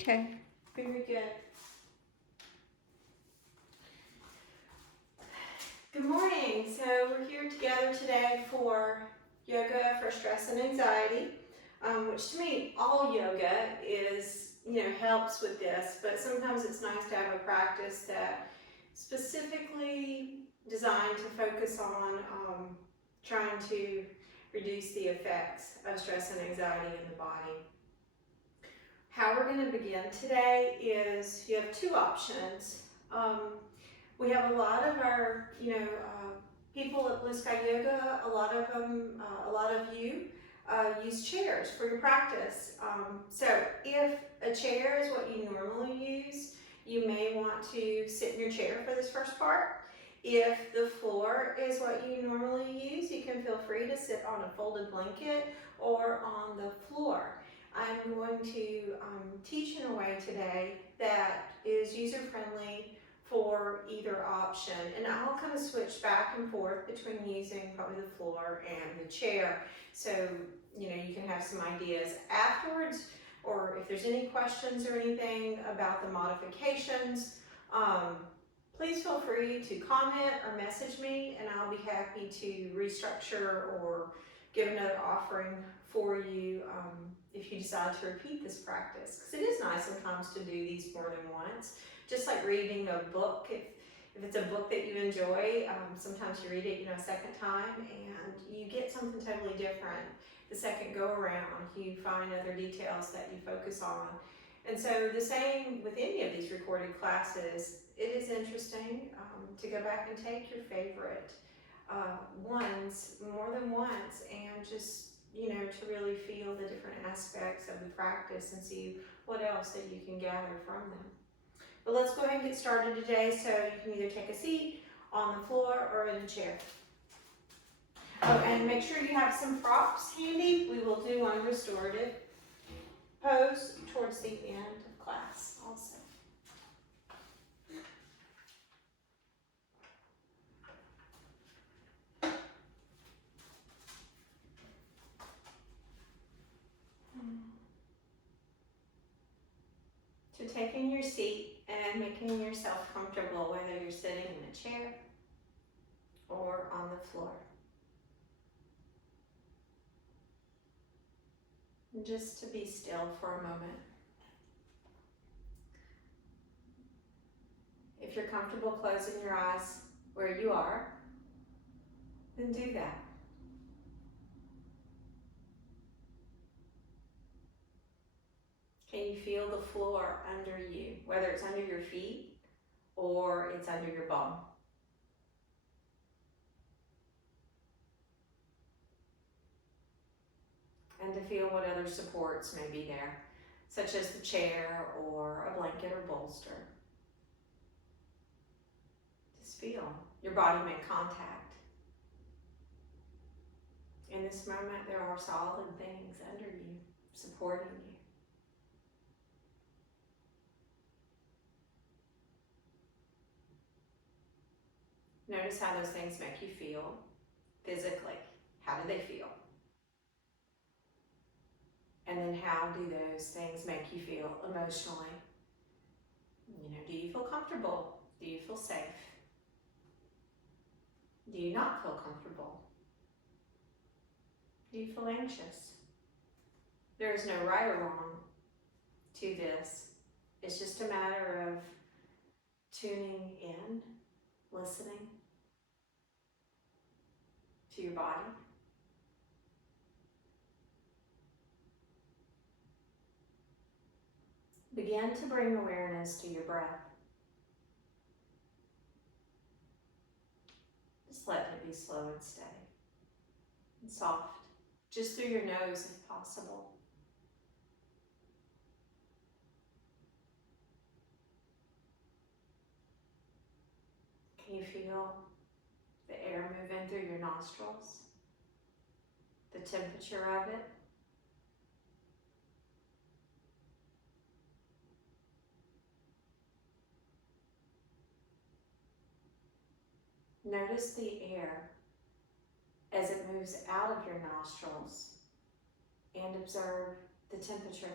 Okay, very good. Good morning. So we're here together today for yoga for stress and anxiety, which to me, all yoga is, helps with this, but sometimes it's nice to have a practice that specifically designed to focus on trying to reduce the effects of stress and anxiety in the body. How we're going to begin today is you have two options. We have a lot of our, people at Blue Sky Yoga, a lot of you use chairs for your practice. So if a chair is what you normally use, you may want to sit in your chair for this first part. If the floor is what you normally use, you can feel free to sit on a folded blanket or on the floor. I'm going to teach in a way today that is user-friendly for either option, and I'll kind of switch back and forth between using probably the floor and the chair, so you can have some ideas afterwards, or if there's any questions or anything about the modifications, please feel free to comment or message me, and I'll be happy to restructure or give another offering for you if you decide to repeat this practice, because it is nice sometimes to do these more than once. Just like reading a book, if it's a book that you enjoy, sometimes you read it a second time and you get something totally different the second go around. You find other details that you focus on. And so the same with any of these recorded classes, it is interesting to go back and take your favorite ones more than once and just to really feel the different aspects of the practice and see what else that you can gather from them. But let's go ahead and get started today, so you can either take a seat on the floor or in a chair. Oh, and make sure you have some props handy. We will do one restorative pose towards the end of class also. So taking your seat and making yourself comfortable, whether you're sitting in a chair or on the floor. And just to be still for a moment. If you're comfortable closing your eyes where you are, then do that. Can you feel the floor under you, whether it's under your feet or it's under your bum? And to feel what other supports may be there, such as the chair or a blanket or bolster. Just feel your body make contact. In this moment, there are solid things under you, supporting you. Notice how those things make you feel physically. How do they feel? And then how do those things make you feel emotionally? Do you feel comfortable? Do you feel safe? Do you not feel comfortable? Do you feel anxious? There is no right or wrong to this. It's just a matter of tuning in, listening to your body. Begin to bring awareness to your breath. Just let it be slow and steady and soft, just through your nose if possible. Can you feel the air move in through your nostrils? The temperature of it? Notice the air as it moves out of your nostrils and observe the temperature.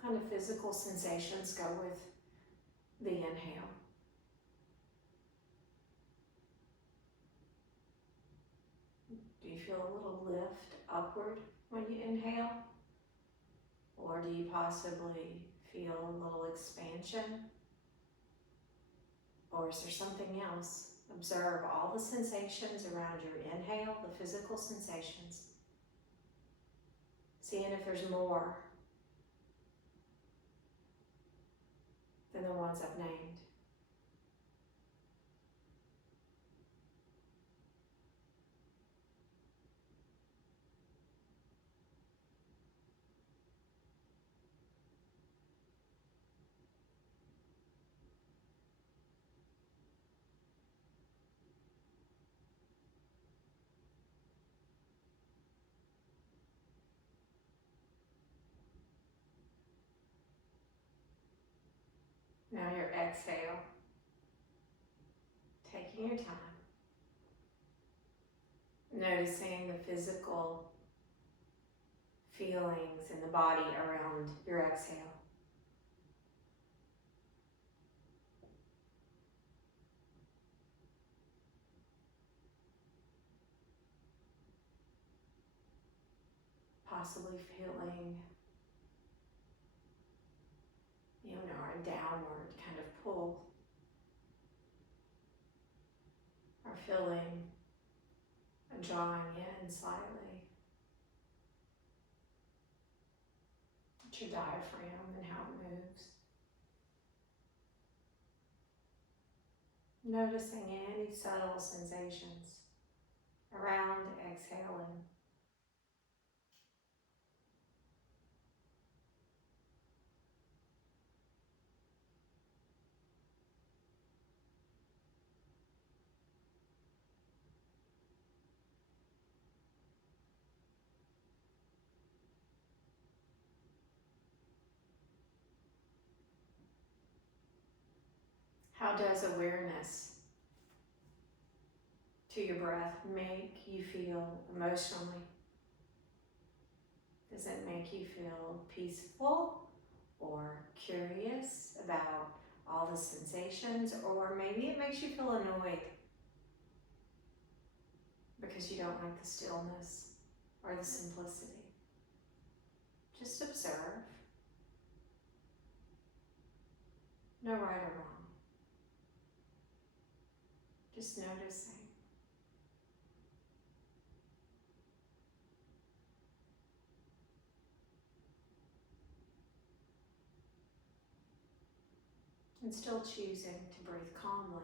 What kind of physical sensations go with the inhale? Do you feel a little lift upward when you inhale? Or do you possibly feel a little expansion? Or is there something else? Observe all the sensations around your inhale, the physical sensations. Seeing if there's more than the ones I've named. Now your exhale, taking your time, noticing the physical feelings in the body around your exhale. Possibly feeling, a downward kind of pull. Or feeling a drawing in slightly. It's your diaphragm and how it moves. Noticing any subtle sensations around exhaling. How does awareness to your breath make you feel emotionally? Does it make you feel peaceful or curious about all the sensations? Or maybe it makes you feel annoyed because you don't like the stillness or the simplicity. Just observe. No right or wrong. Just noticing. And still choosing to breathe calmly.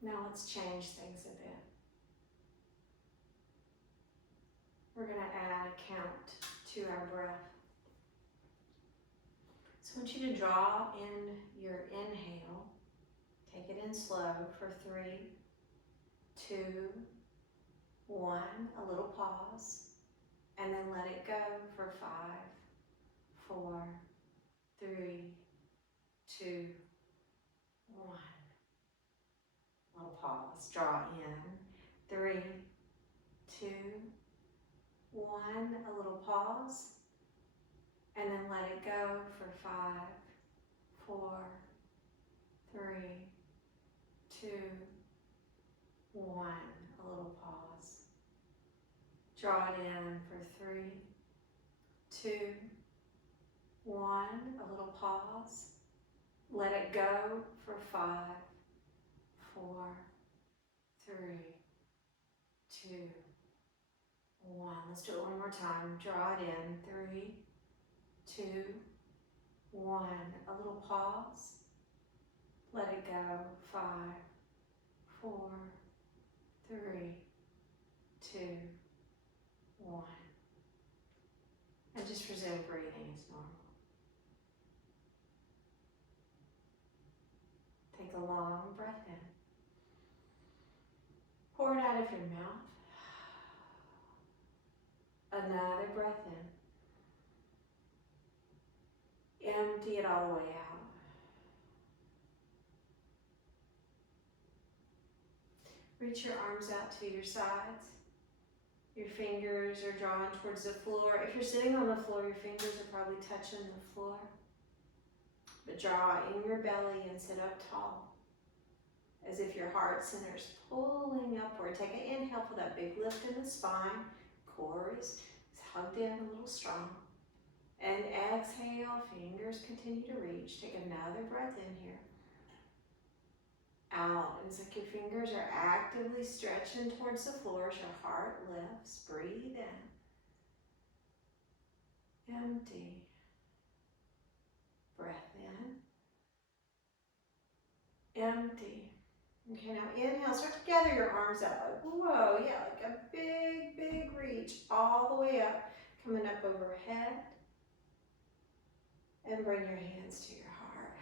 Now let's change things a bit. We're going to add a count to our breath. So I want you to draw in your inhale. Take it in slow for 3, 2, 1. A little pause. And then let it go for 5, 4, 3, 2, 1. Little pause. Draw in. 3, 2, 1. A little pause. And then let it go for 5, 4, 3, 2, 1. A little pause. Draw it in for 3, 2, 1. A little pause. Let it go for 5, 4, 3, 2, 1. Let's do it one more time. Draw it in. 3, 2, 1. A little pause. Let it go. 5, 4, 3, 2, 1. And just resume breathing as normal. Take a long breath in. Pour it out of your mouth. Another breath in. Empty it all the way out. Reach your arms out to your sides. Your fingers are drawn towards the floor. If you're sitting on the floor, your fingers are probably touching the floor. But draw in your belly and sit up tall, as if your heart center is pulling upward. Take an inhale for that big lift in the spine. Core is hugged in a little strong. And exhale, fingers continue to reach. Take another breath in here. Out. It's like your fingers are actively stretching towards the floor as your heart lifts. Breathe in. Empty. Breath in. Empty. Okay, now inhale. Start to gather your arms out. Like, whoa, yeah, like a big, big reach all the way up. Coming up overhead. And bring your hands to your heart.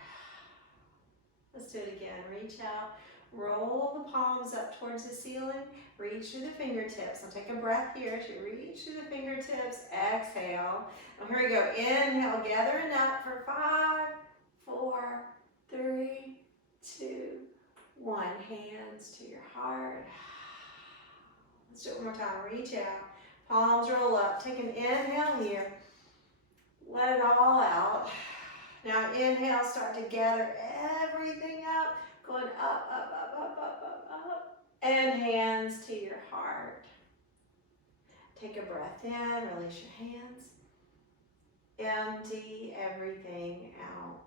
Let's do it again. Reach out. Roll the palms up towards the ceiling. Reach through the fingertips. Now take a breath here as you reach through the fingertips. Exhale. Now here we go. Inhale, gathering up for 5, 4, 3, 2, 1. Hands to your heart. Let's do it one more time. Reach out. Palms roll up. Take an inhale here. Let it all out. Now inhale, start to gather everything up. Going up, up, up, up, up, up, up. And hands to your heart. Take a breath in, release your hands. Empty everything out.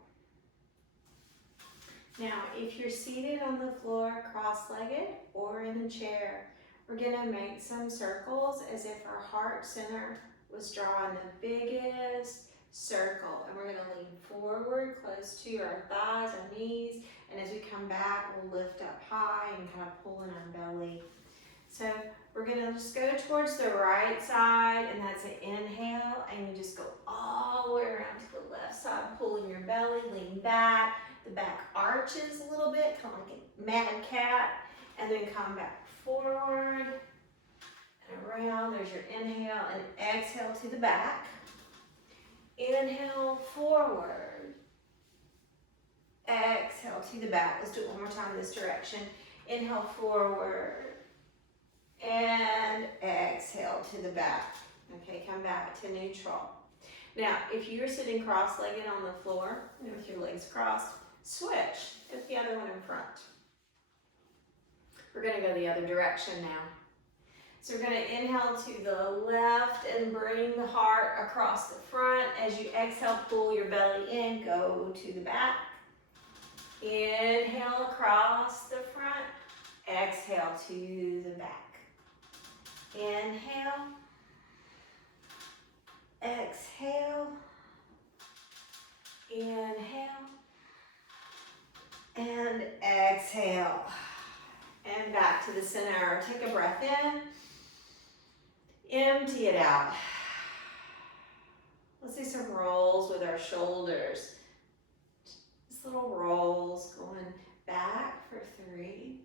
Now, if you're seated on the floor, cross-legged, or in a chair, we're gonna make some circles as if our heart center was drawing the biggest circle. And we're gonna lean forward, close to our thighs, our knees, and as we come back, we'll lift up high and kind of pull in our belly. So we're gonna just go towards the right side, and that's an inhale, and you just go all the way around to the left side, pulling your belly, lean back. The back arches a little bit, kind of like a mad cat, and then come back forward and around. There's your inhale, and exhale to the back. Inhale forward. Exhale to the back. Let's do it one more time this direction. Inhale forward. And exhale to the back. Okay, come back to neutral. Now, if you're sitting cross-legged on the floor, with your legs crossed, switch. Get the other one in front. We're gonna go the other direction now. So we're gonna inhale to the left and bring the heart across the front. As you exhale, pull your belly in, go to the back. Inhale across the front, exhale to the back. Inhale, exhale, inhale, and exhale. And back to the center. Take a breath in, empty it out. Let's do some rolls with our shoulders. Just little rolls going back for 3,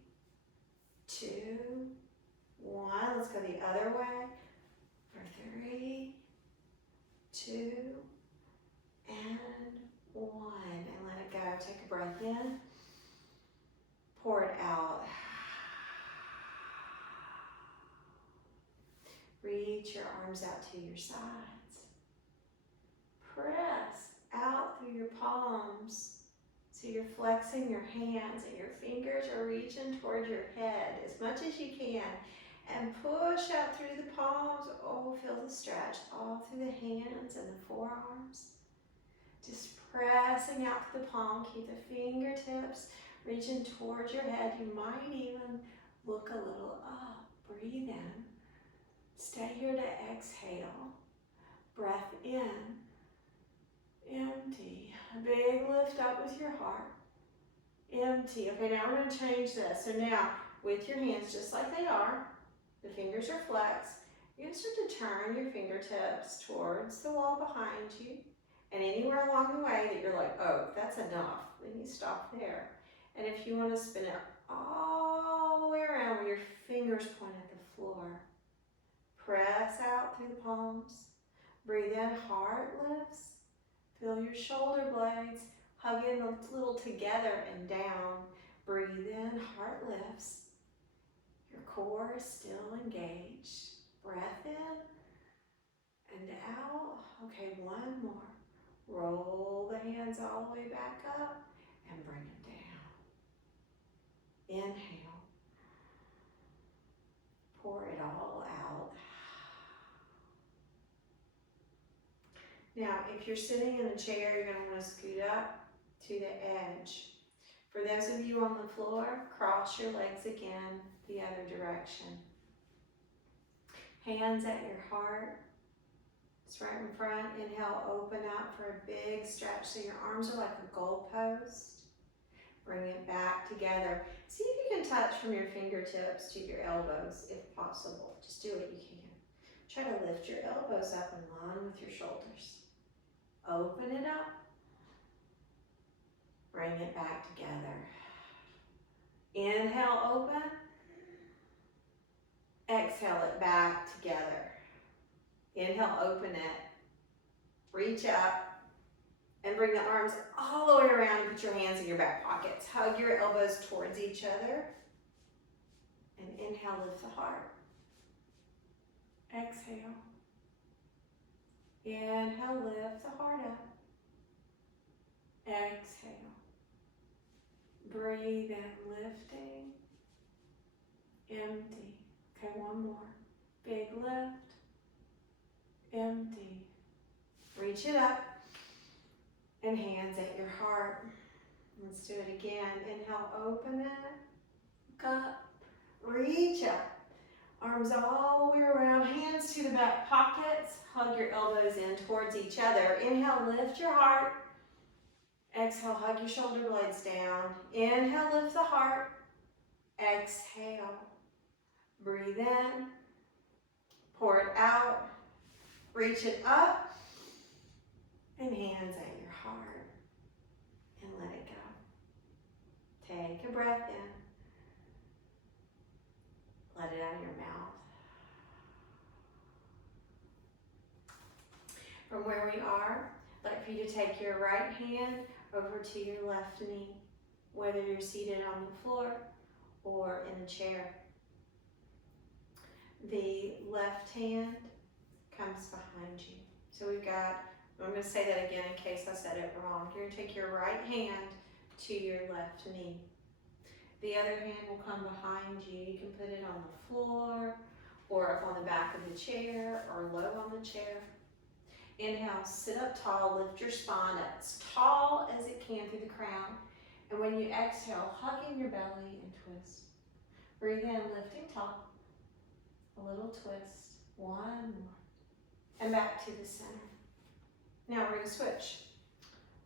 2, 1. Let's go the other way for 3, 2, and 1. And let it go. Take a breath in. Pour it out. Reach your arms out to your sides. Press out through your palms. So you're flexing your hands and your fingers are reaching toward your head as much as you can. And push out through the palms. Oh, feel the stretch all through the hands and the forearms. Just pressing out through the palm. Keep the fingertips reaching towards your head. You might even look a little up. Breathe in. Stay here to exhale. Breath in. Empty. A big lift up with your heart. Empty. Okay, now we're going to change this. So now, with your hands just like they are, the fingers are flexed, you're going to start to turn your fingertips towards the wall behind you. And anywhere along the way that you're like, oh, that's enough, then you stop there. And if you want to spin it all the way around where your fingers point at the floor, press out through the palms. Breathe in, heart lifts. Feel your shoulder blades hugging a little together and down. Breathe in, heart lifts. Your core is still engaged. Breath in and out. Okay, one more. Roll the hands all the way back up and bring them down. Inhale. Pour it all out. Now, if you're sitting in a chair, you're going to want to scoot up to the edge. For those of you on the floor, cross your legs again the other direction. Hands at your heart. It's right in front. Inhale, open up for a big stretch so your arms are like a goalpost. Bring it back together. See if you can touch from your fingertips to your elbows if possible. Just do what you can. Try to lift your elbows up in line with your shoulders. Open it up. Bring it back together. Inhale, open. Exhale it back together. Inhale, open it. Reach up and bring the arms all the way around and put your hands in your back pockets. Hug your elbows towards each other. And inhale, lift the heart. Exhale. Inhale, lift the heart up. Exhale. Breathe in, lifting. Empty. Okay, one more. Big lift. Empty. Reach it up. And hands at your heart. Let's do it again. Inhale, open it. Look up. Reach up. Arms all the way around. Hands to the back pockets. Hug your elbows in towards each other. Inhale, lift your heart. Exhale, hug your shoulder blades down. Inhale, lift the heart. Exhale. Breathe in. Pour it out. Reach it up. And hands at your heart. And let it go. Take a breath in. Let it out of your mouth. From where we are, I'd like for you to take your right hand over to your left knee, whether you're seated on the floor or in a chair. The left hand comes behind you. So we've got, I'm going to say that again in case I said it wrong. You're going to take your right hand to your left knee. The other hand will come behind you. You can put it on the floor or up on the back of the chair or low on the chair. Inhale, sit up tall, lift your spine up as tall as it can through the crown. And when you exhale, hug in your belly and twist. Breathe in, lifting tall. A little twist. One more. And back to the center. Now we're going to switch.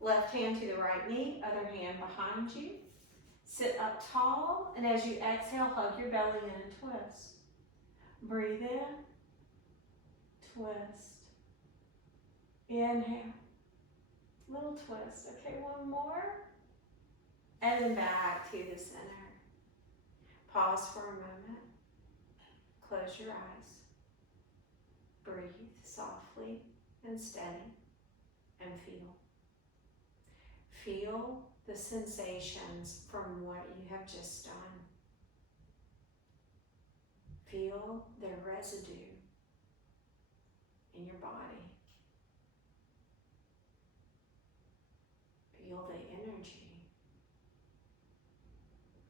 Left hand to the right knee, other hand behind you. Sit up tall, and as you exhale, hug your belly in and twist. Breathe in, twist. Inhale, little twist. Okay, one more. And then back to the center. Pause for a moment. Close your eyes. Breathe softly and steady and feel. Feel the sensations from what you have just done. Feel their residue in your body. Feel the energy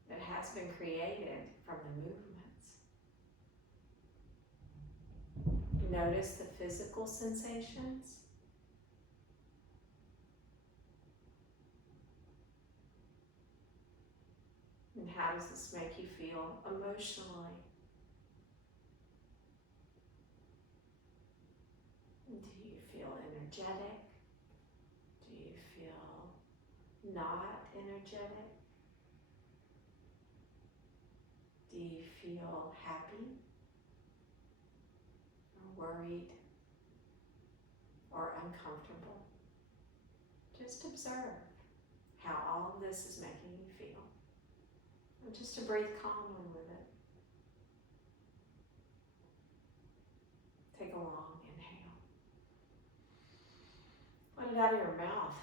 that has been created from the movements. Notice the physical sensations. And how does this make you feel emotionally? Do you feel energetic? Do you feel not energetic? Do you feel happy or worried or uncomfortable? Just observe how all of this is making you feel. And just to breathe calmly with it. Take a long inhale. Let it out of your mouth.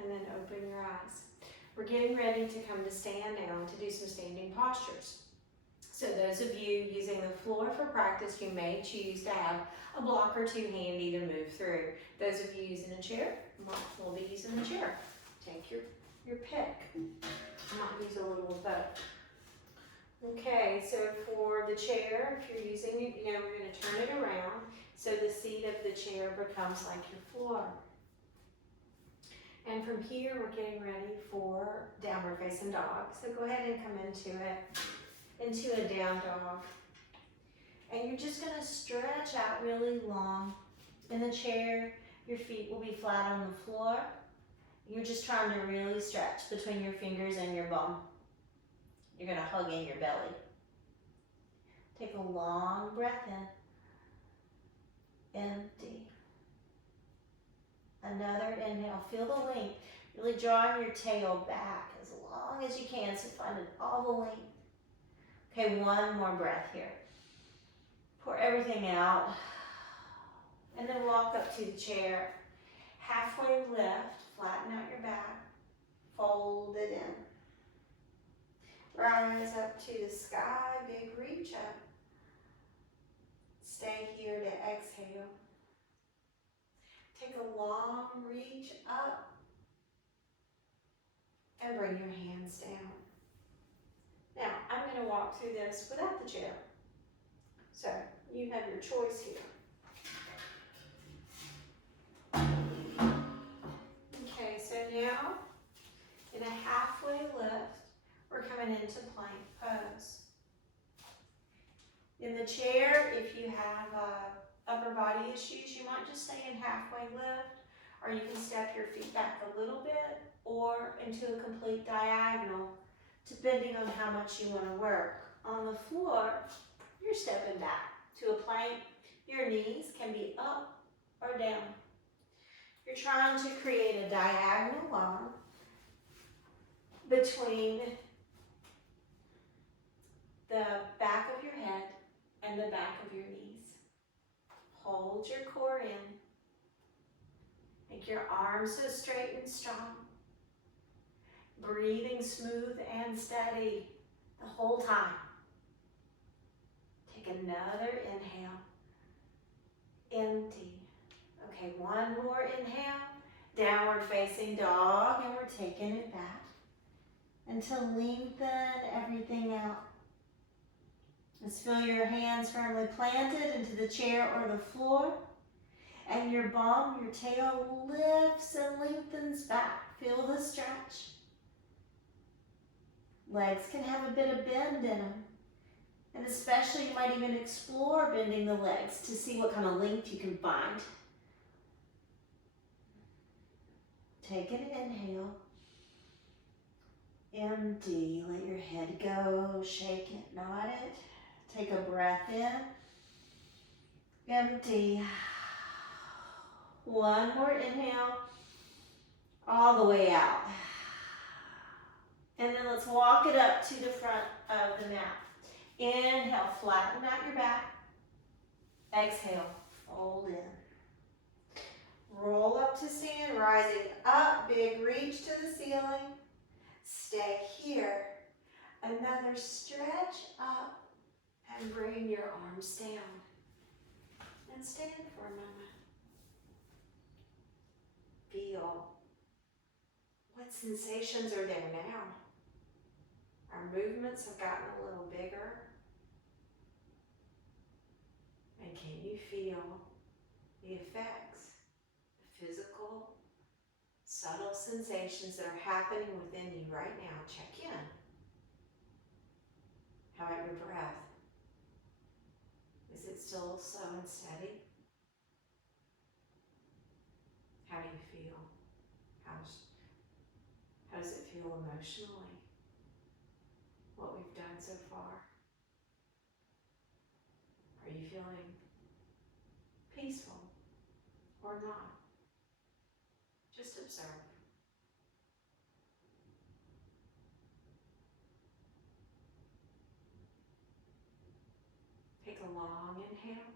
And then open your eyes. We're getting ready to come to stand down to do some standing postures. So those of you using the floor for practice, you may choose to have a block or two handy to move through. Those of you using a chair, we'll be using the chair. Take your pick. I might use a little of both. Okay, so for the chair, if you're using it, we're going to turn it around so the seat of the chair becomes like your floor. And from here, we're getting ready for downward facing dog. So go ahead and come into a down dog. And you're just gonna stretch out really long. In the chair, your feet will be flat on the floor. You're just trying to really stretch between your fingers and your bum. You're gonna hug in your belly. Take a long breath in. Empty. Another inhale, feel the length. Really drawing your tail back as long as you can, so find all the length. Okay, one more breath here. Pour everything out. And then walk up to the chair. Halfway lift, flatten out your back. Fold it in. Rise up to the sky, big reach up. Stay here to exhale. Take a long reach up and bring your hands down. Now, I'm going to walk through this without the chair. So, you have your choice here. Okay, so now, in a halfway lift, we're coming into plank pose. In the chair, if you have upper body issues, you might just stay in halfway lift, or you can step your feet back a little bit, or into a complete diagonal, depending on how much you want to work. On the floor, you're stepping back to a plank. Your knees can be up or down. You're trying to create a diagonal line between the back of your head and the back of your knees. Hold your core in. Make your arms so straight and strong. Breathing smooth and steady the whole time. Take another inhale. Empty. Okay, one more inhale. Downward facing dog, and we're taking it back until lengthen everything out. Just feel your hands firmly planted into the chair or the floor, and your bum, your tail lifts and lengthens back. Feel the stretch. Legs can have a bit of bend in them, and especially you might even explore bending the legs to see what kind of length you can find. Take an inhale. Empty. Let your head go. Shake it, nod it. Take a breath in. Empty. One more inhale. All the way out. And then let's walk it up to the front of the mat. Inhale, flatten out your back. Exhale, fold in. Roll up to stand, rising up, big reach to the ceiling. Stay here. Another stretch up and bring your arms down. And stand for a moment. Feel what sensations are there now. Our movements have gotten a little bigger. And can you feel the effects, the physical, subtle sensations that are happening within you right now? Check in. How about your breath? Is it still slow and steady? How do you feel? How does it feel emotionally? What we've done so far? Are you feeling peaceful or not? Just observe. Take a long inhale.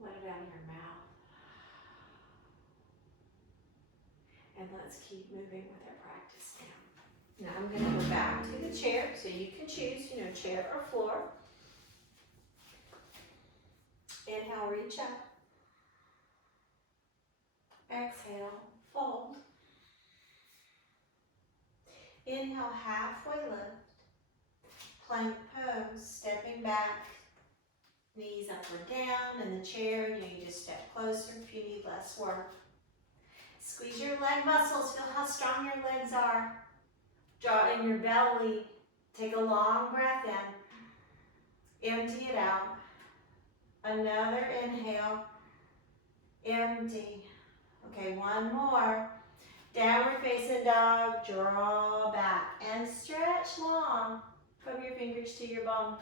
Let it out of your mouth. And let's keep moving with our practice now. Now I'm going to go back to the chair, so you can choose, chair or floor. Inhale, reach up. Exhale, fold. Inhale, halfway lift. Plank pose, stepping back. Knees up or down in the chair. You just step closer if you need less work. Squeeze your leg muscles. Feel how strong your legs are. Draw in your belly. Take a long breath in. Empty it out. Another inhale. Empty. Okay, one more. Downward facing dog. Draw back and stretch long. From your fingers to your bum.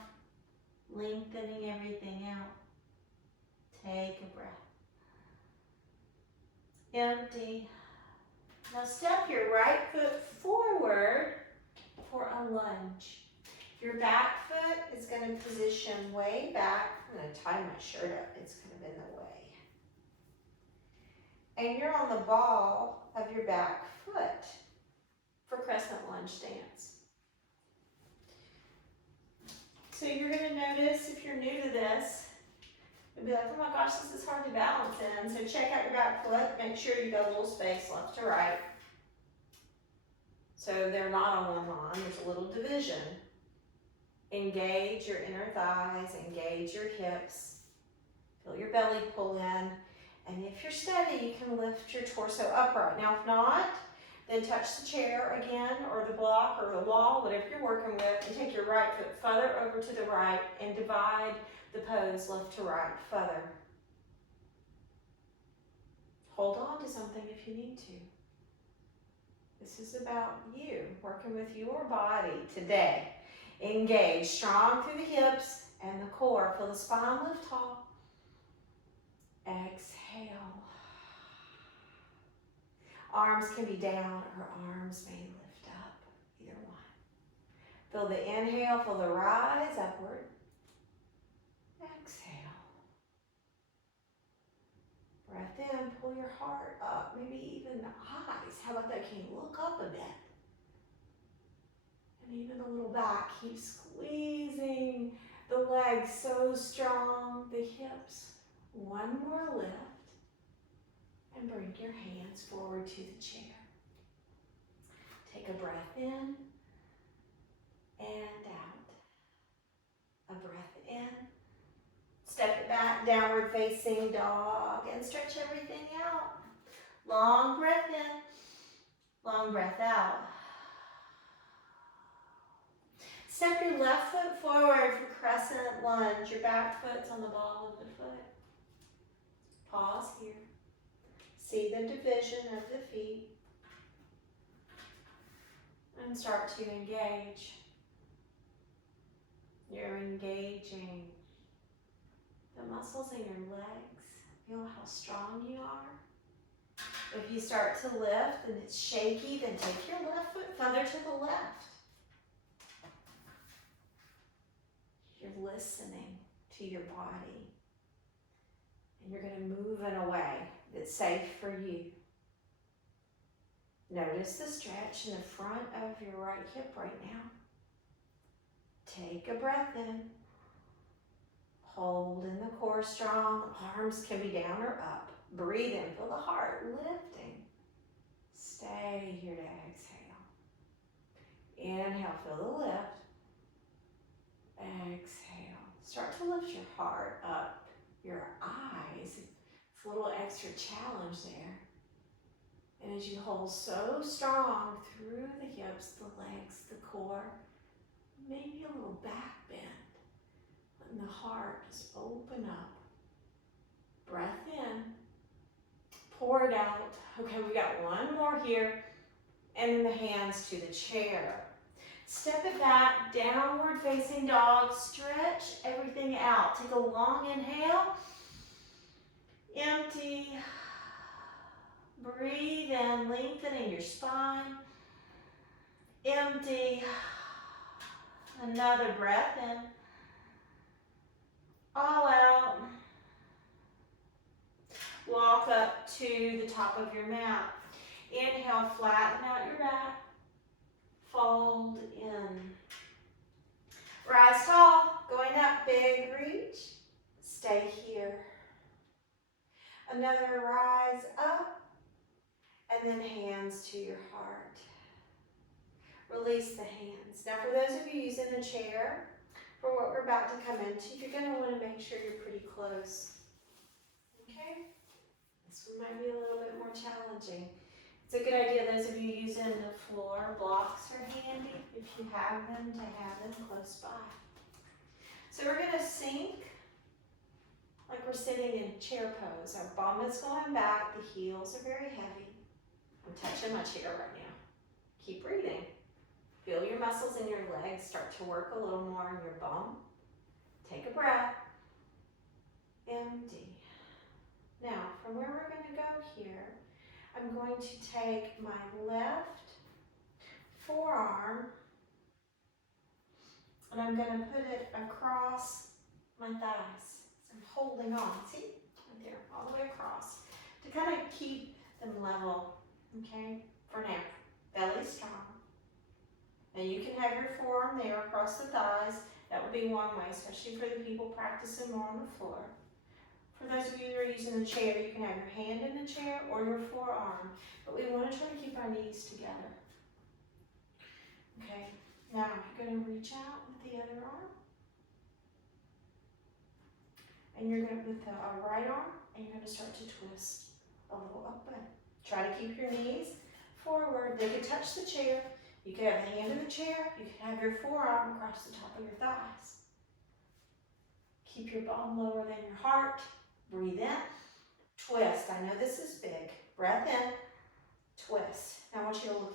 Lengthening everything out. Take a breath. Empty. Now step your right foot forward for a lunge. Your back foot is going to position way back. I'm going to tie my shirt up. It's kind of in the way. And you're on the ball of your back foot for crescent lunge stance. So you're going to notice, if you're new to this, you'll be like, oh my gosh, this is hard to balance in. So check out your back foot. Make sure you got a little space left to right. So they're not on one line. There's a little division. Engage your inner thighs. Engage your hips. Feel your belly pull in. And if you're steady, you can lift your torso upright. Now, if not, then touch the chair again, or the block, or the wall, whatever you're working with, and take your right foot further over to the right and divide the pose left to right further. Hold on to something if you need to. This is about you, working with your body today. Engage, strong through the hips and the core. Feel the spine lift tall. Exhale. Arms can be down or arms may lift up, either one. Feel the inhale, feel the rise upward. Exhale. Breath in, pull your heart up, maybe even the eyes. How about that? Can you look up a bit? And even the little back, keep squeezing the legs so strong, the hips. One more lift. And bring your hands forward to the chair. Take a breath in and out. A breath in. Step it back, downward facing dog, and stretch everything out. Long breath in, long breath out. Step your left foot forward for crescent lunge. Your back foot's on the ball of the foot. Pause here. See the division of the feet. And start to engage. You're engaging the muscles in your legs. Feel how strong you are. If you start to lift and it's shaky, then take your left foot further to the left. You're listening to your body. And you're going to move in a way that's safe for you. Notice the stretch in the front of your right hip right now. Take a breath in. Hold in the core strong. Arms can be down or up. Breathe in. Feel the heart lifting. Stay here to exhale. Inhale, feel the lift. Exhale. Start to lift your heart up. Your eyes. It's a little extra challenge there. And as you hold so strong through the hips, the legs, the core, maybe a little back bend. Letting the heart just open up. Breath in. Pour it out. Okay, we got one more here. And then the hands to the chair. Step it back, downward facing dog. Stretch everything out. Take a long inhale. Empty. Breathe in, lengthening your spine. Empty. Another breath in. All out. Walk up to the top of your mat. Inhale, flatten out your back. Fold in. Rise tall, going up, big reach. Stay here. Another rise up, and then hands to your heart. Release the hands. Now for those of you using a chair, for what we're about to come into, you're going to want to make sure you're pretty close. Okay? This one might be a little bit more challenging. It's a good idea, those of you using the floor, blocks are handy if you have them, to have them close by. So we're going to sink like we're sitting in chair pose. Our bum is going back, the heels are very heavy. I'm touching my chair right now. Keep breathing. Feel your muscles in your legs start to work a little more in your bum. Take a breath. Empty. Now, from where we're going to go here, I'm going to take my left forearm and I'm going to put it across my thighs. So I'm holding on, see? Right there, all the way across. To kind of keep them level, okay? For now, belly strong. Now you can have your forearm there across the thighs. That would be one way, especially for the people practicing more on the floor. For those of you who are using the chair, you can have your hand in the chair or your forearm, but we want to try to keep our knees together. Okay, now you're going to reach out with the other arm. And you're going to, with the right arm, and you're going to start to twist a little up and try to keep your knees forward. They can touch the chair. You can have the hand in the chair. You can have your forearm across the top of your thighs. Keep your bum lower than your heart. Breathe in. Twist. I know this is big. Breath in. Twist. Now I want you to look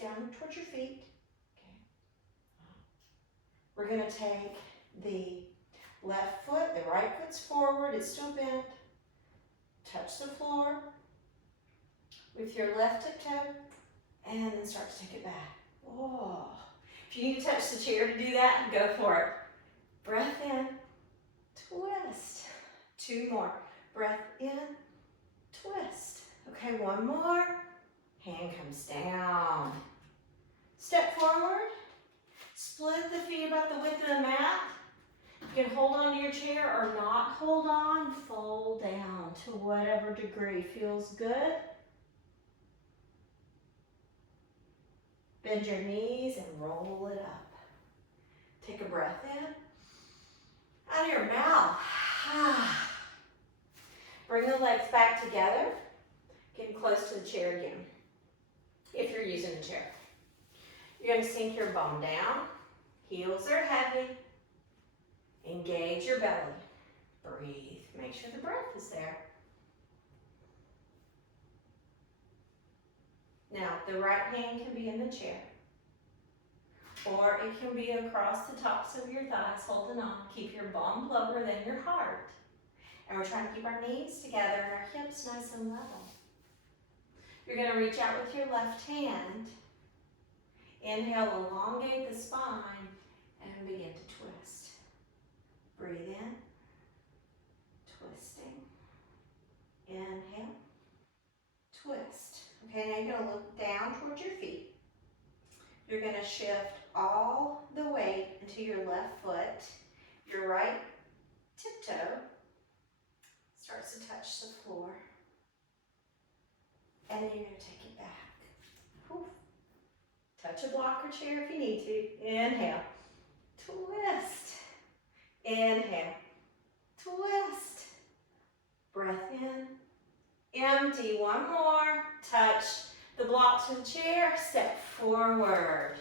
down towards your feet. Okay. We're going to take the left foot, the right foot's forward, it's still bent. Touch the floor with your left tiptoe, and then start to take it back. Whoa. If you need to touch the chair to do that, go for it. Breath in, twist. 2 more. Breath in, twist. Okay, 1 more. Hand comes down. Step forward. Split the feet about the width of the mat. You can hold on to your chair or not hold on. Fold down to whatever degree feels good. Bend your knees and roll it up. Take a breath in. Out of your mouth. Bring the legs back together. Getting close to the chair again, if you're using a chair. You're going to sink your bum down. Heels are heavy. Engage your belly. Breathe. Make sure the breath is there. Now, the right hand can be in the chair, or it can be across the tops of your thighs, holding on. Keep your bum lower than your heart. And we're trying to keep our knees together and our hips nice and level. You're going to reach out with your left hand. Inhale, elongate the spine, and begin to twist. Breathe in, twisting. Inhale, twist. Okay, now you're going to look down towards your feet. You're going to shift all the weight into your left foot. Your right tiptoe starts to touch the floor. And then you're going to take it back. Whew. Touch a block or chair if you need to. Inhale, twist. Inhale, twist. Breath in. Empty. 1 more. Touch the block to the chair. Step forward.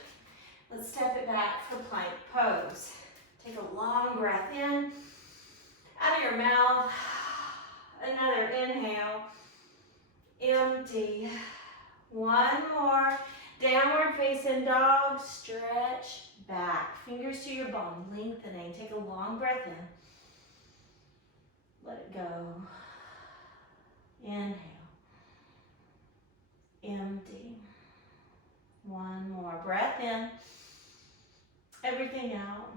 Let's step it back for plank pose. Take a long breath in. Out of your mouth. Another inhale. Empty. 1 more. Downward facing dog. Stretch back. Fingers to your bum. Lengthening. Take a long breath in. Let it go. Inhale. Empty. 1 more. Breath in. Everything out.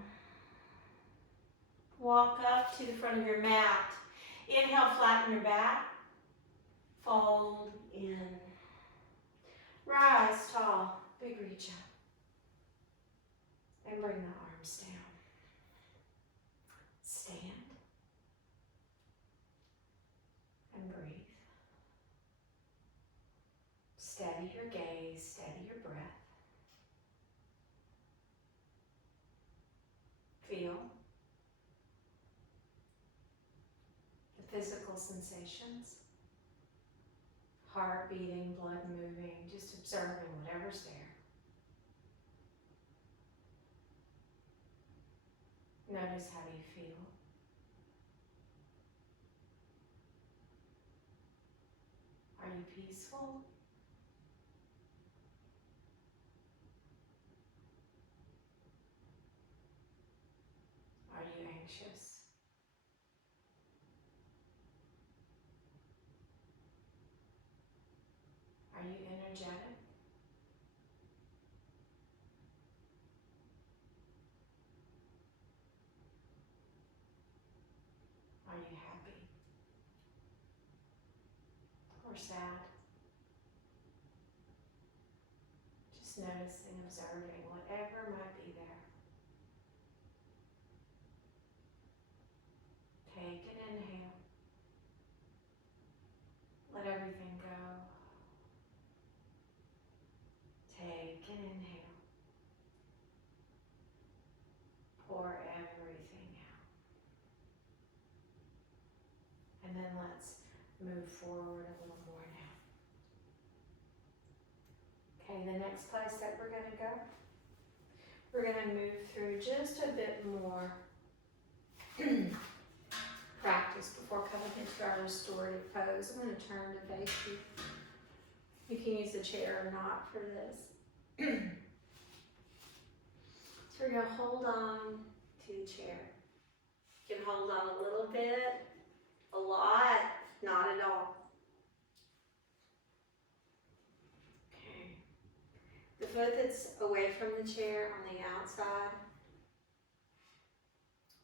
Walk up to the front of your mat. Inhale, flatten your back. Fold in. Rise tall. Big reach up. And bring the arms down. Stand. And breathe. Steady your gaze, steady your breath. Feel the physical sensations. Heart beating, blood moving, just observing whatever's there. Notice how you feel. Are you peaceful? Are you anxious? Are you energetic? Are you happy? Or sad? Just noticing, observing whatever might be there. Take an inhale. Let everything go. Take an inhale. Pour everything out. And then let's move forward a little more now. Okay, the next place that we're going to go, we're going to move through just a bit more practice before coming into our restorative pose. I'm going to turn to face you. You can use the chair or not for this. So we're going to hold on to the chair. You can hold on a little bit, a lot, not at all. Okay. The foot that's away from the chair on the outside,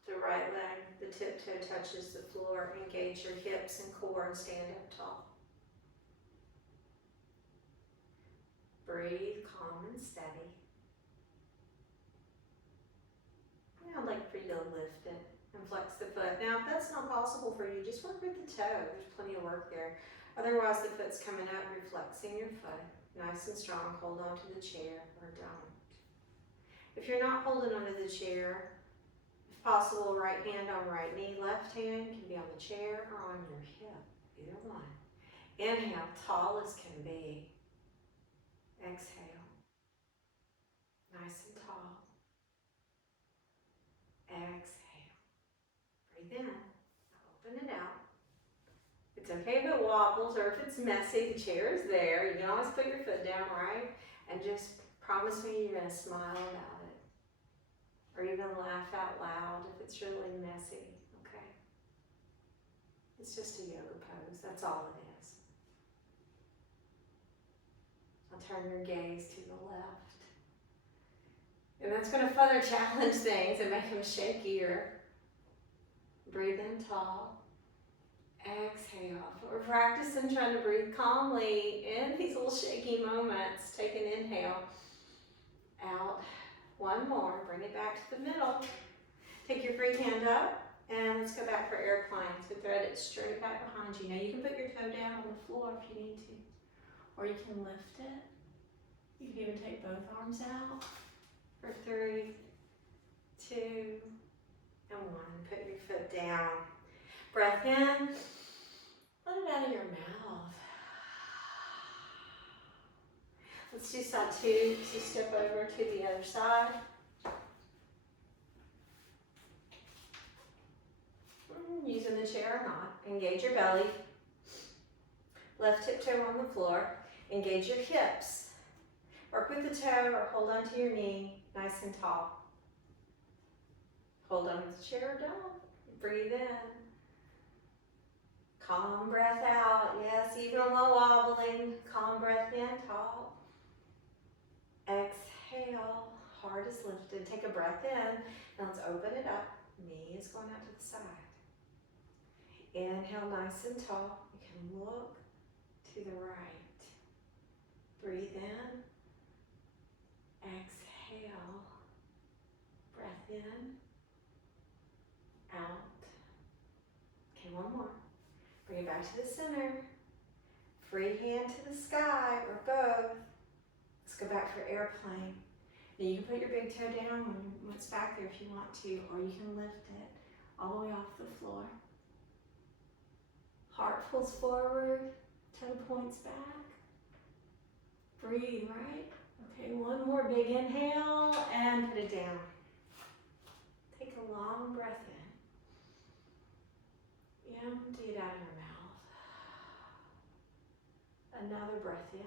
the right leg, the tip toe touches the floor. Engage your hips and core and stand up tall. Breathe, calm and steady. I'd like for you to lift it and flex the foot. Now, if that's not possible for you, just work with the toe. There's plenty of work there. Otherwise, the foot's coming up, you're flexing your foot. Nice and strong, hold on to the chair or don't. If you're not holding onto the chair, if possible, right hand on right knee, left hand can be on the chair or on your hip, either one. Inhale, tall as can be. Exhale, nice and tall. Exhale. Breathe in. Open it out. It's okay if it wobbles or if it's messy. The chair is there. You can always put your foot down, right? And just promise me you're going to smile about it. Or even laugh out loud if it's really messy, okay? It's just a yoga pose. That's all it is. I'll turn your gaze to the left. And that's going to further challenge things and make them shakier. Breathe in tall. Exhale. We're practicing trying to breathe calmly in these little shaky moments. Take an inhale. Out. One more. Bring it back to the middle. Take your free hand up. And let's go back for airplane. So thread it straight back behind you. Now you can put your toe down on the floor if you need to. Or you can lift it. You can even take both arms out. For 3, 2, and 1. Put your foot down. Breath in. Let it out of your mouth. Let's do side 2. So step over to the other side. Using the chair or not. Engage your belly. Left tiptoe on the floor. Engage your hips. Work with the toe or hold on to your knee, nice and tall. Hold on to the chair or don't. Breathe in. Calm breath out. Yes, even while wobbling. Calm breath in, tall. Exhale. Heart is lifted. Take a breath in. Now let's open it up. Knee is going out to the side. Inhale, nice and tall. You can look to the right. Breathe in. Exhale. Breath in. Out. Okay, one more. Bring it back to the center. Free hand to the sky or both. Let's go back for airplane. Now you can put your big toe down when it's back there if you want to, or you can lift it all the way off the floor. Heart pulls forward, toe points back. Breathe, right? Okay, one more big inhale and put it down. Take a long breath in. Empty it out of your mouth. Another breath in.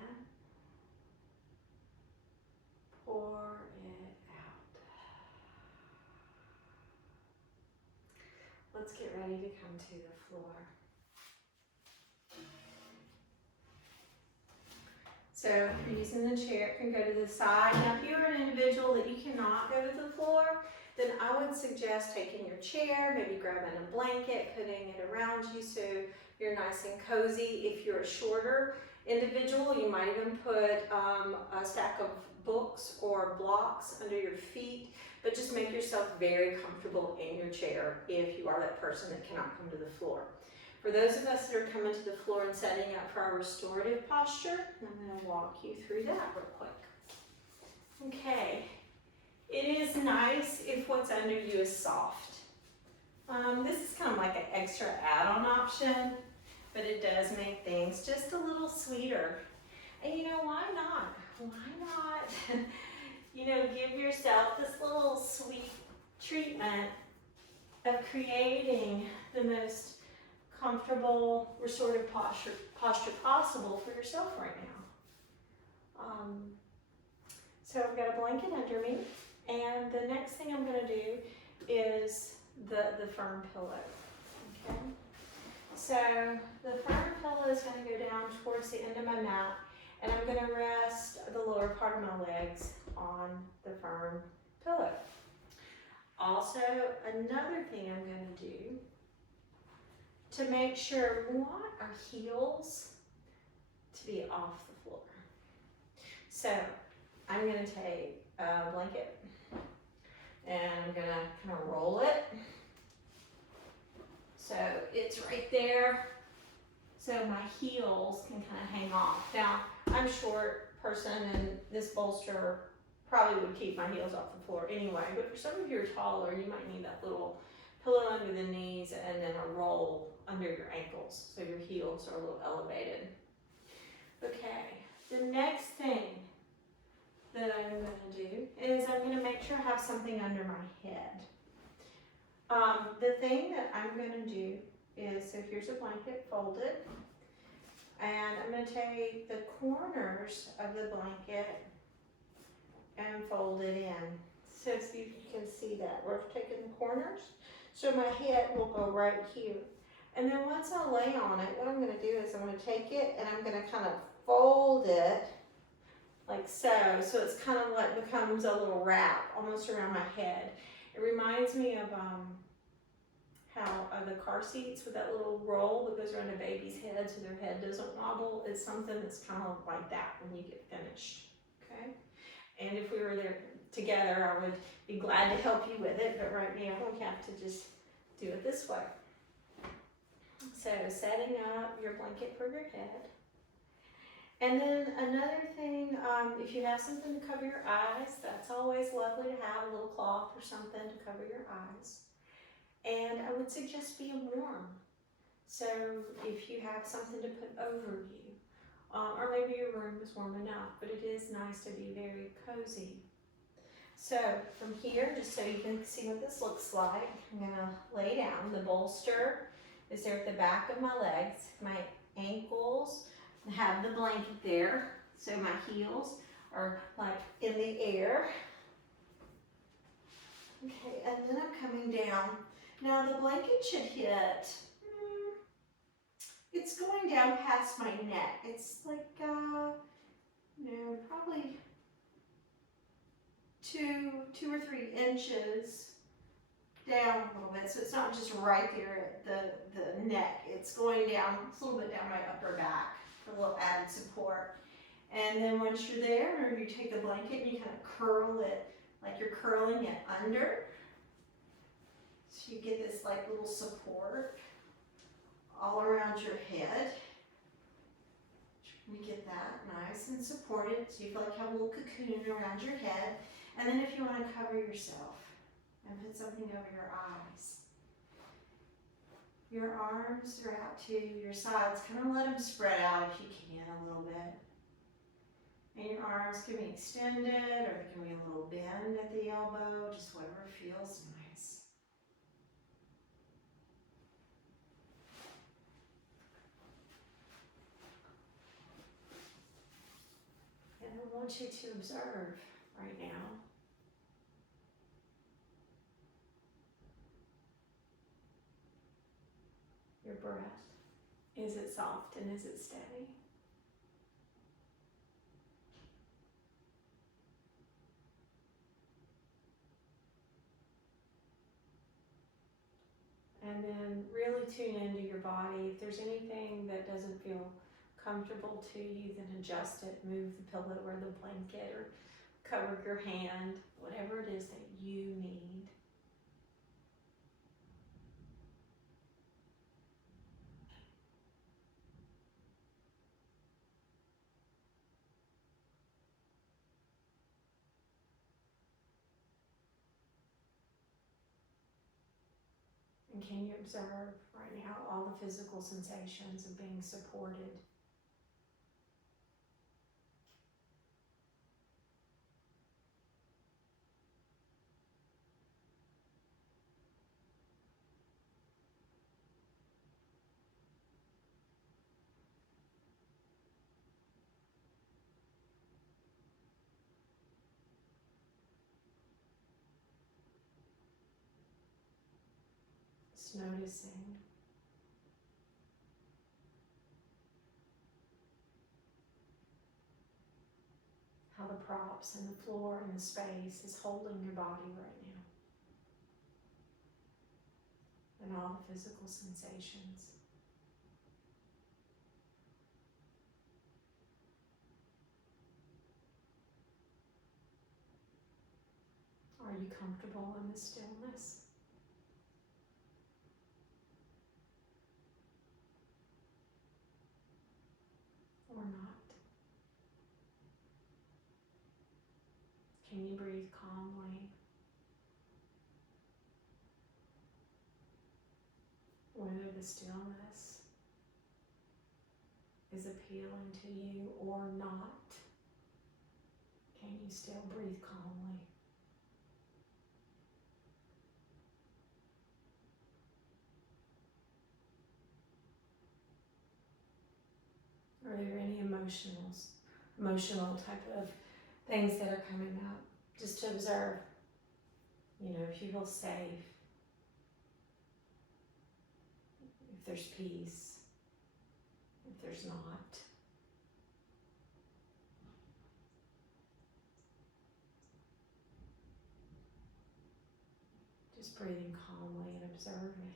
Pour it out. Let's get ready to come to the floor. So if you're using the chair, it can go to the side. Now if you're an individual that you cannot go to the floor, then I would suggest taking your chair, maybe grabbing a blanket, putting it around you so you're nice and cozy. If you're a shorter individual, you might even put a stack of books or blocks under your feet, but just make yourself very comfortable in your chair if you are that person that cannot come to the floor. For those of us that are coming to the floor and setting up for our restorative posture, I'm going to walk you through that real quick. Okay, it is nice if what's under you is soft. This is kind of like an extra add-on option, but it does make things just a little sweeter. And you know, why not? Why not, you know, give yourself this little sweet treatment of creating the most comfortable restorative posture possible for yourself right now. So I've got a blanket under me, and the next thing I'm going to do is the firm pillow. Okay. So the firm pillow is going to go down towards the end of my mat, and I'm going to rest the lower part of my legs on the firm pillow. Also, another thing I'm going to do to make sure we want our heels to be off the floor. So I'm going to take a blanket and I'm going to kind of roll it so it's right there, so my heels can kind of hang off. Now, I'm a short person and this bolster probably would keep my heels off the floor anyway, but for some of you who are taller, you might need that little pillow under the knees and then a roll under your ankles so your heels are a little elevated. Okay, the next thing that I'm going to do is I'm going to make sure I have something under my head. The thing that I'm going to do is, so here's a blanket folded, and I'm going to take the corners of the blanket and fold it in. So see if you can see that. We're taking the corners, so my head will go right here. And then once I lay on it, what I'm going to do is I'm going to take it and I'm going to kind of fold it like so. So it's kind of like becomes a little wrap almost around my head. It reminds me of how the car seats with that little roll that goes around a baby's head so their head doesn't wobble. It's something that's kind of like that when you get finished. Okay? And if we were there together, I would be glad to help you with it, but right now we have to just do it this way. So setting up your blanket for your head. And then another thing, if you have something to cover your eyes, that's always lovely to have, a little cloth or something to cover your eyes. And I would suggest being warm. So if you have something to put over you, or maybe your room is warm enough, but it is nice to be very cozy. So from here, just so you can see what this looks like, I'm gonna lay down. The bolster is there at the back of my legs. My ankles have the blanket there, so my heels are like in the air. Okay, and then I'm coming down. Now the blanket should hit, it's going down past my neck. It's like, probably two or 3 inches down a little bit. So it's not just right there at the neck. It's going down, it's a little bit down my upper back. for a little added support. And then once you're there, you take the blanket and you kind of curl it like you're curling it under. So you get this like little support all around your head. You get that nice and supported, so you feel like you have a little cocoon around your head. And then if you want to cover yourself and put something over your eyes. Your arms are out to your sides. Kind of let them spread out if you can a little bit. And your arms can be extended, or there can be a little bend at the elbow, just whatever feels nice. And I want you to observe right now. Your breath. Is it soft and is it steady? And then really tune into your body. If there's anything that doesn't feel comfortable to you, then adjust it. Move the pillow or the blanket or cover your hand, whatever it is that you need. And can you observe right now all the physical sensations of being supported? Just noticing how the props and the floor and the space is holding your body right now. And all the physical sensations. Are you comfortable in the stillness? Or not? Can you breathe calmly? Whether the stillness is appealing to you or not, can you still breathe calmly? Are there any emotional type of things that are coming up? Just to observe, if you feel safe, if there's peace, if there's not. Just breathing calmly and observing.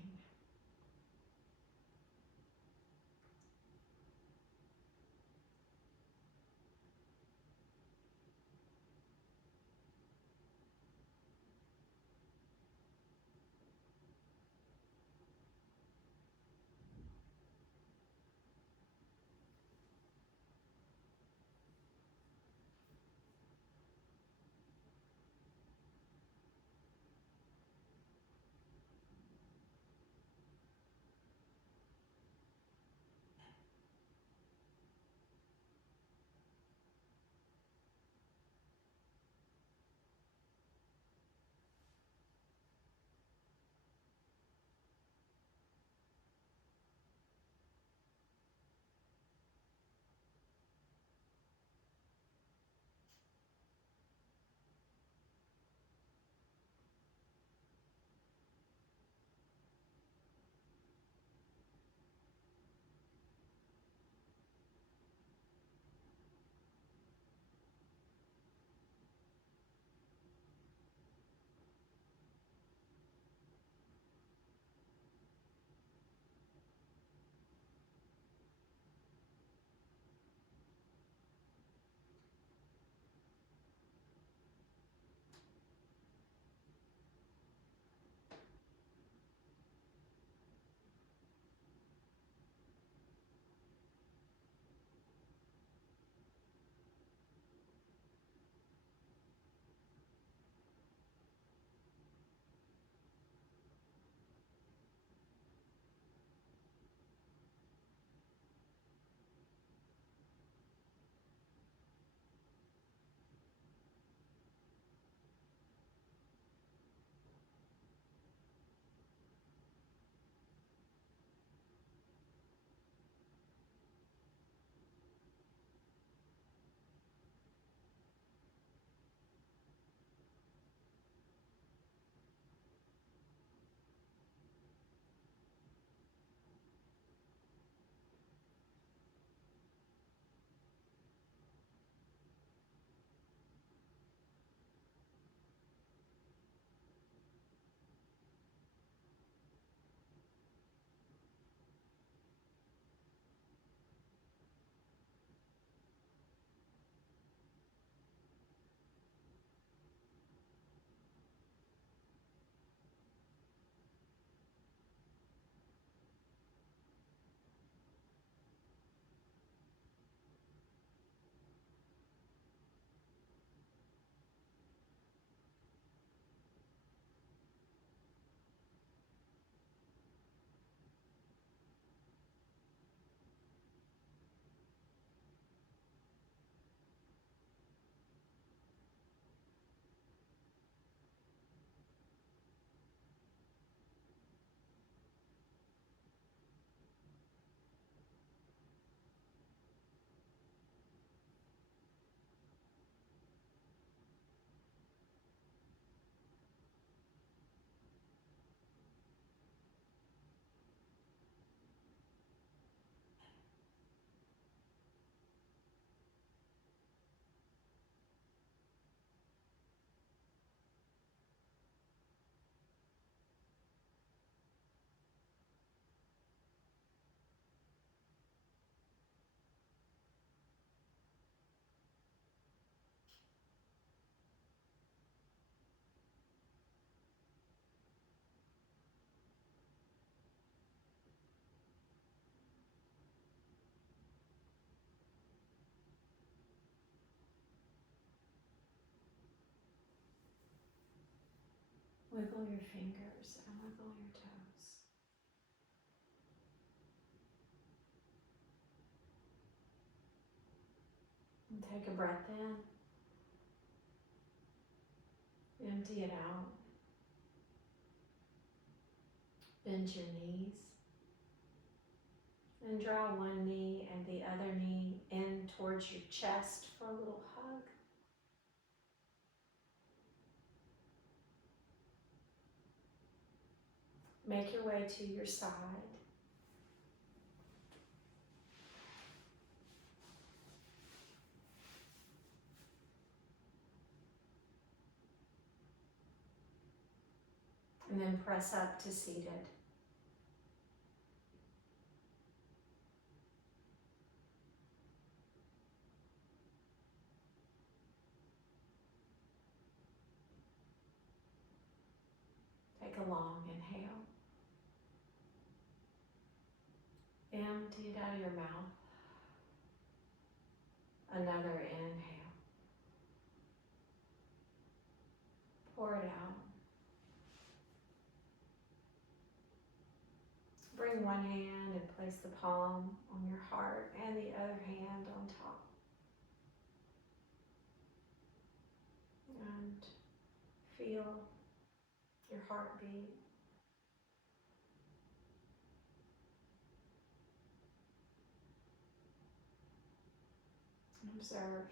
Wiggle your fingers and wiggle your toes. And take a breath in. Empty it out. Bend your knees. And draw one knee and the other knee in towards your chest for a little hug. Make your way to your side. And then press up to seated. Take a long inhale. Empty it out of your mouth. Another inhale. Pour it out. Bring one hand and place the palm on your heart and the other hand on top. And feel your heartbeat. And observe.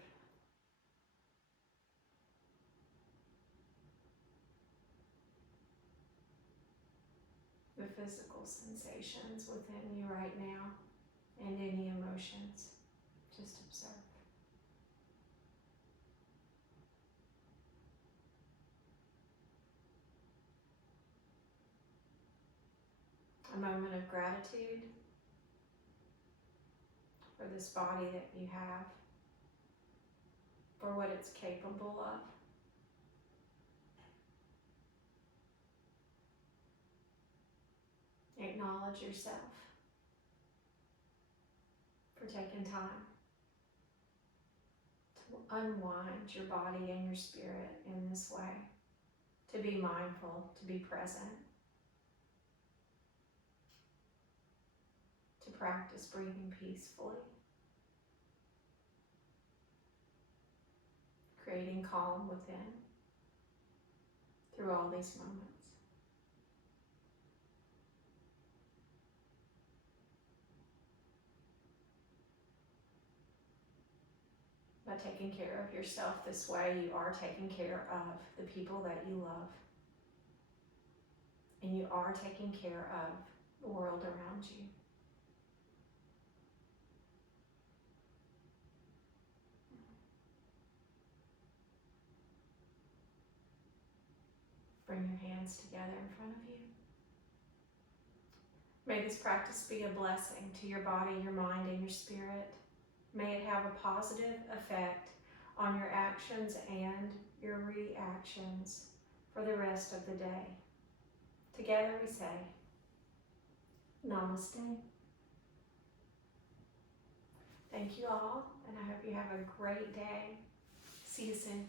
The physical sensations within you right now and any emotions. Just observe. A moment of gratitude for this body that you have, for what it's capable of. Acknowledge yourself for taking time to unwind your body and your spirit in this way, to be mindful, to be present, to practice breathing peacefully, creating calm within through all these moments. By taking care of yourself this way, you are taking care of the people that you love. And you are taking care of the world around you. Bring your hands together in front of you. May this practice be a blessing to your body, your mind, and your spirit. May it have a positive effect on your actions and your reactions for the rest of the day. Together we say, Namaste. Thank you all, and I hope you have a great day. See you soon.